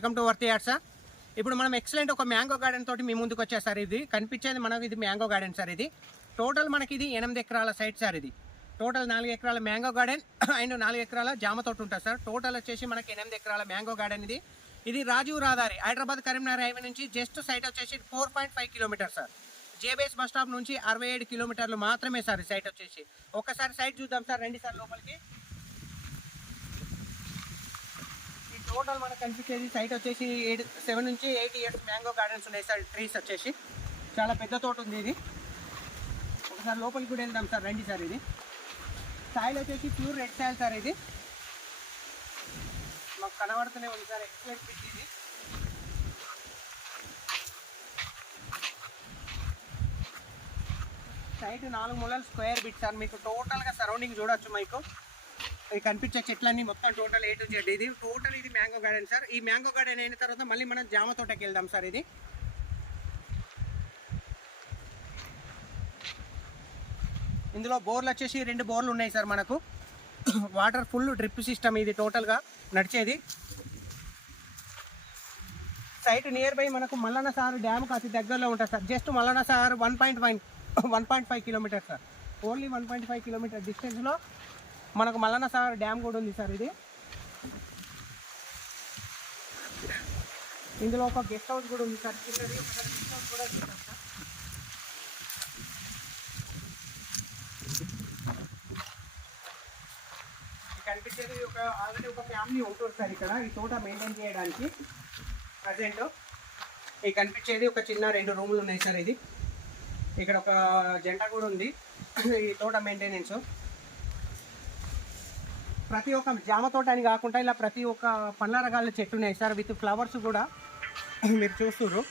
Welcome to Worthy Yard sir. ఇప్పుడు మనం excellent ఒక మ్యాంగో గార్డెన్ తోటి మీ ముందుకు వచ్చా సార్. ఇది కనిపించేది మనకు ఇది మ్యాంగో గార్డెన్ సార్. ఇది టోటల్ మనకి ఇది 8 ఎకరాల సైట్ సార్. ఇది టోటల్ 4 ఎకరాల మ్యాంగో గార్డెన్ అండ్ 4 ఎకరాల జామ తోట ఉంటుంది సార్. టోటల్ వచ్చేసి మనకి 8 ఎకరాల మ్యాంగో గార్డెన్. ఇది రాజీవ్ రహదారి హైదరాబాద్ కరీంనగర్ హైవే నుంచి జస్ట్ సైట్ వచ్చేసి 4.5 kilometre sir. JBS bus stop నుంచి 67 కిలోమీటర్లు మాత్రమే సార్ సైట్ వచ్చేసి. ఒకసారి సైట్ చూద్దాం సార్, రండి సార్ లోపలికి. టోటల్ మనకు కనిపించేది సైట్ వచ్చేసి 7 నుంచి 8 ఇయర్స్ మ్యాంగో గార్డెన్స్ ఉన్నాయి సార్. ట్రీస్ వచ్చేసి చాలా పెద్ద తోట ఉంది ఇది. ఒకసారి లోపలికి కూడా వెళ్దాం సార్, రండి సార్. ఇది సాయిల్ వచ్చేసి ప్యూర్ రెడ్ సాయిల్ సార్. ఇది మాకు కనబడుతూనే ఉంది సార్. ఎక్సలెంట్ పిచ్ ఇది. సైట్ 4 మూలలు స్క్వేర్ బిట్ సార్. మీకు టోటల్గా సరౌండింగ్ చూడొచ్చు. మీకు ఇది కనిపించే చెట్లన్నీ మొత్తం టోటల్ A to Z. ఇది టోటల్ ఇది మ్యాంగో గార్డెన్ సార్. ఈ మ్యాంగో గార్డెన్ అయిన తర్వాత మళ్ళీ మనం జామ తోటకి వెళ్దాం సార్. ఇది ఇందులో బోర్లు వచ్చేసి 2 బోర్లు ఉన్నాయి సార్. మనకు వాటర్ ఫుల్ డ్రిప్ సిస్టమ్ ఇది టోటల్గా నడిచేది. సైట్ నియర్ బై మనకు మల్లన్న సార్ డ్యామ్కి అతి దగ్గరలో ఉంటుంది sir. Just Mallanna sir 1.5 kilometre sir. Only 1.5 kilometre డిస్టెన్స్లో మనకు మల్లన్న సార్ డ్యామ్ కూడా ఉంది సార్. ఇది ఇందులో ఒక గెస్ట్ హౌస్ కూడా ఉంది సార్. చిన్నది గెస్ట్ హౌస్ కూడా ఉంది సార్. కనిపించేది ఆల్రెడీ ఒక ఫ్యామిలీ ఉంటుంది సార్ ఇక్కడ ఈ తోట మెయింటైన్ చేయడానికి. ప్రజెంట్ ఈ కనిపించేది ఒక చిన్న 2 రూములు ఉన్నాయి సార్. ఇది ఇక్కడ ఒక జంట కూడా ఉంది ఈ తోట మెయింటెనెన్స్. ప్రతి ఒక్క జామ తోట అని కాకుండా ఇలా ప్రతి ఒక్క పండ్ల రకాల చెట్లు ఉన్నాయి సార్. విత్ ఫ్లవర్స్ కూడా మీరు చూస్తున్నారు.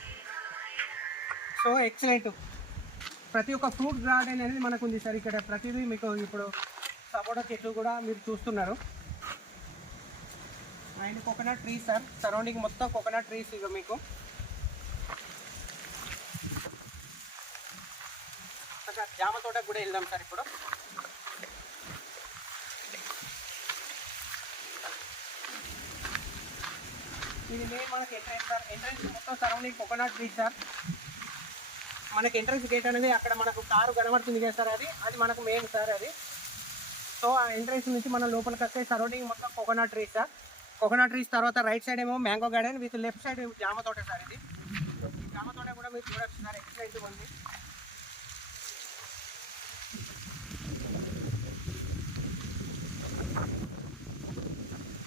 So excellent. ప్రతి ఒక్క ఫ్రూట్ గార్డెన్ అనేది మనకు ఉంది సార్. ఇక్కడ ప్రతిదీ మీకు ఇప్పుడు సపోటా చెట్లు కూడా మీరు చూస్తున్నారు. And coconut trees sir. Surrounding మొత్తం కోకోనట్ ట్రీస్. ఇక మీకు జామ తోటకు కూడా వెళ్దాం సార్. ఇప్పుడు ఇది మెయిన్ మనకి ఎంట్రెన్స్ సార్. ఎంట్రెన్స్ మొత్తం సరౌండింగ్ కోకోనట్ ట్రీస్ సార్. మనకి ఎంట్రెన్స్ గేట్ అనేది అక్కడ మనకు కారు కనబడుతుంది కదా సార్. అది మనకు మెయిన్ సార్. అది సో ఆ ఎంట్రెన్స్ నుంచి మనం లోపలికి వస్తే సరౌండింగ్ మొత్తం coconut trees sir. Coconut trees తర్వాత రైట్ సైడ్ ఏమో mango garden with left side జామ తోట సార్. ఇది జామ తోట కూడా మీరు చూడొచ్చు సార్. ఎక్సలెంట్ ఉంది.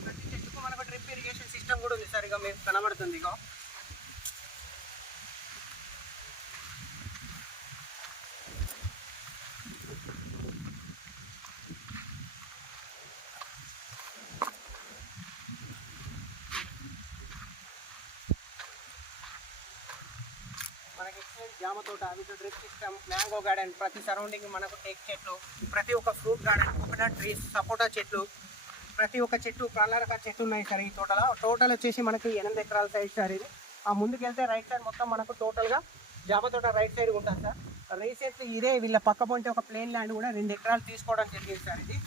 ప్రతి చెట్టుకు మనకు డ్రిప్ ఇరిగేషన్ సిస్టమ్ కూడా ఉంది సార్. ఇక మీకు కనబడుతుంది. ఇక మనకి ఎక్సలెంట్ జామ తోట with drip system, mango garden, ప్రతి సరౌండింగ్ మనకు టేక్ చెట్లు, ప్రతి ఒక్క ఫ్రూట్ గార్డెన్, కోకోనట్ ట్రీస్, సపోటా చెట్లు, ప్రతి ఒక్క చెట్టు పండ్ల రకాల చెట్లు ఉన్నాయి సార్ ఈ తోటలో. టోటల్ వచ్చేసి మనకి 8 ఎకరాల సైడ్ సార్. ఇది ఆ ముందుకు వెళ్తే రైట్ సైడ్ మొత్తం మనకు టోటల్గా జామ తోట రైట్ సైడ్ ఉంటుంది సార్. రీసెంట్లీ ఇదే వీళ్ళ పక్క పొంటే ఒక ప్లేన్ ల్యాండ్ కూడా 2 ఎకరాలు తీసుకోవడం జరిగింది సార్. ఇది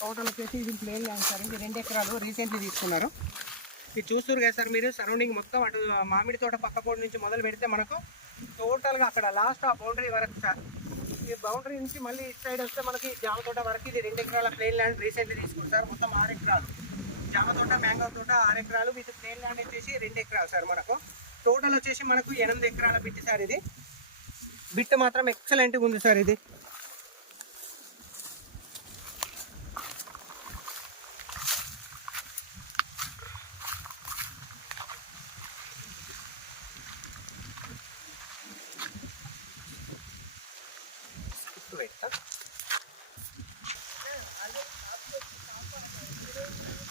టోటల్ వచ్చేసి ఇది ప్లేన్ ల్యాండ్ సార్. ఇది 2 ఎకరాలు రీసెంట్లీ తీసుకున్నారు. ఇది చూస్తారు కదా సార్ మీరు. సరౌండింగ్ మొత్తం అటు మామిడి తోట పక్క పొంటి నుంచి మొదలు పెడితే మనకు టోటల్గా అక్కడ లాస్ట్ ఆ బౌండరీ వరకు సార్. ఈ బౌండరీ నుంచి మళ్ళీ ఇటు సైడ్ వస్తే మనకి జామ తోట వరకు ఇది 2 ఎకరాల ప్లేన్ ల్యాండ్ రీసెంట్లీ తీసుకుంటారు సార్. మొత్తం 6 ఎకరాలు జామ తోట, మ్యాంగో తోట 6 ఎకరాలు విత్ ప్లేన్ ల్యాండ్ వచ్చేసి 2 ఎకరాలు సార్. మనకు టోటల్ వచ్చేసి మనకు 8 ఎకరాల బిట్ సార్. ఇది బిట్ మాత్రం ఎక్సలెంట్గా ఉంది సార్. ఇది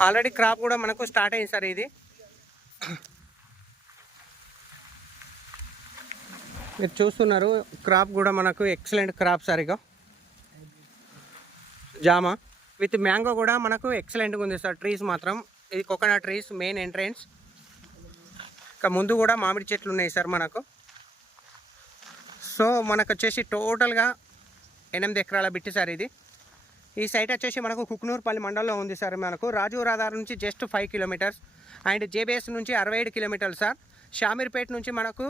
ఆల్రెడీ క్రాప్ కూడా మనకు స్టార్ట్ అయింది సార్. ఇది మీరు చూస్తున్నారు. క్రాప్ కూడా మనకు ఎక్సలెంట్ క్రాప్ సార్. ఇక జామ విత్ మ్యాంగో కూడా మనకు ఎక్సలెంట్గా ఉంది సార్. ట్రీస్ మాత్రం ఇది కోకోనట్ ట్రీస్ మెయిన్ ఎంట్రెన్స్. ఇక ముందు కూడా మామిడి చెట్లు ఉన్నాయి సార్ మనకు. సో మనకు వచ్చేసి టోటల్గా 8 ఎకరాల బిట్టి సార్. ఇది ఈ సైట్ వచ్చేసి మనకు కుక్నూర్పల్లి మండలంలో ఉంది సార్. మనకు రాజు రహదారి నుంచి జస్ట్ 5 కిలోమీటర్స్ అండ్ జేబీఎస్ నుంచి 67 కిలోమీటర్లు సార్. షామీర్పేట నుంచి మనకు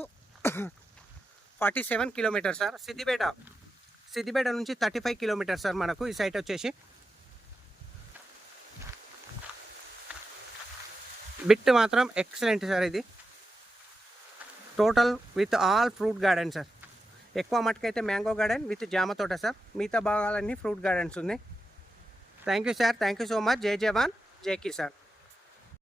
47 కిలోమీటర్స్ సార్. సిద్దిపేట నుంచి 35 కిలోమీటర్స్ సార్ మనకు ఈ సైట్ వచ్చేసి. బిట్ మాత్రం ఎక్సలెంట్ సార్. ఇది total with all fruit garden sir. ఎక్కువ మటుకైతే మ్యాంగో గార్డెన్ విత్ జామ తోట సార్. మిగతా భాగాలన్నీ ఫ్రూట్ గార్డెన్స్ ఉన్నాయి. Thank you sir. Thank you so much. జై జవాన్ జై కిసాన్.